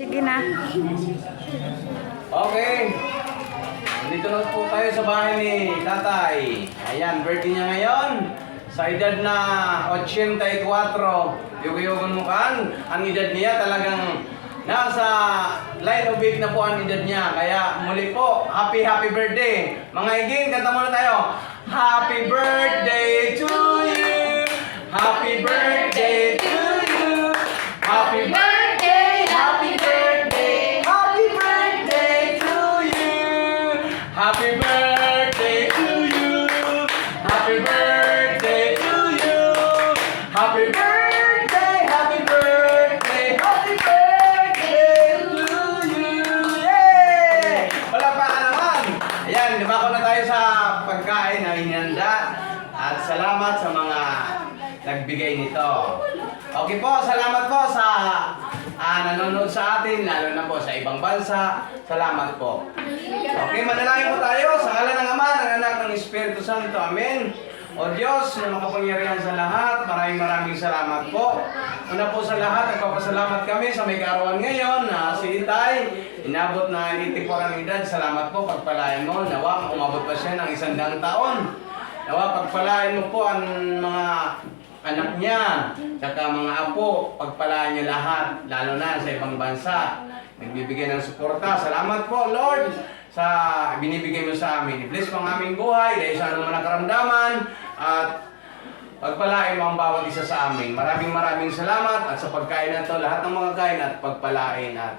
Sige na. Okay. Dito na po tayo sa bahay ni Tatay. Ayan, birthday niya ngayon. Sa edad na 84, yugo-yugon mo kan. Ang edad niya talagang nasa line of weight na po ang edad niya. Kaya muli po, happy birthday. Mga iging, kanta muna tayo. Happy birthday to you. Happy birthday to you. Happy birthday, happy birthday, happy birthday to you. Happy birthday to you. Happy birthday to you. Happy birthday, happy birthday, happy birthday to you. Yay! Wala pa ka naman. Ayan, lumako na tayo sa pagkain na hinanda. At salamat sa mga nagbigay nito. Okay po, salamat po sa nanonood sa atin, lalo na po sa ibang bansa. Salamat po. Okay, manalangin po tayo sa ngalan ng Ama, ng Anak, ng Espiritu Santo. Amen. O Diyos, na makapangyarihan sa lahat, maraming salamat po. Una po sa lahat, nagpapasalamat kami sa may kaarawan ngayon na si Itay, inabot na 84 ang edad. Salamat po, pagpalain mo. Nawa, umabot pa siya ng 100 taon. Nawa, pagpalain mo po ang mga anak niya, saka mga apo, pagpalaan niya lahat, lalo na sa ibang bansa. Nagbibigay ng suporta. Salamat po, Lord, sa binibigay mo sa amin. I-bless mo ang aming buhay, dahil sa anong karamdaman, at pagpalain mo ang bawat isa sa amin. Maraming salamat, at sa pagkain na ito, lahat ng mga kain at pagpalain at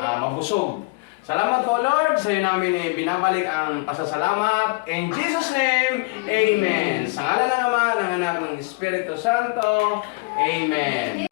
mabusog. Salamat po, Lord. Sa iyo namin binabalik ang pasasalamat. In Jesus' name, Amen. Sa ngalan ng Ama, ng Anak, ng Espiritu Santo, Amen.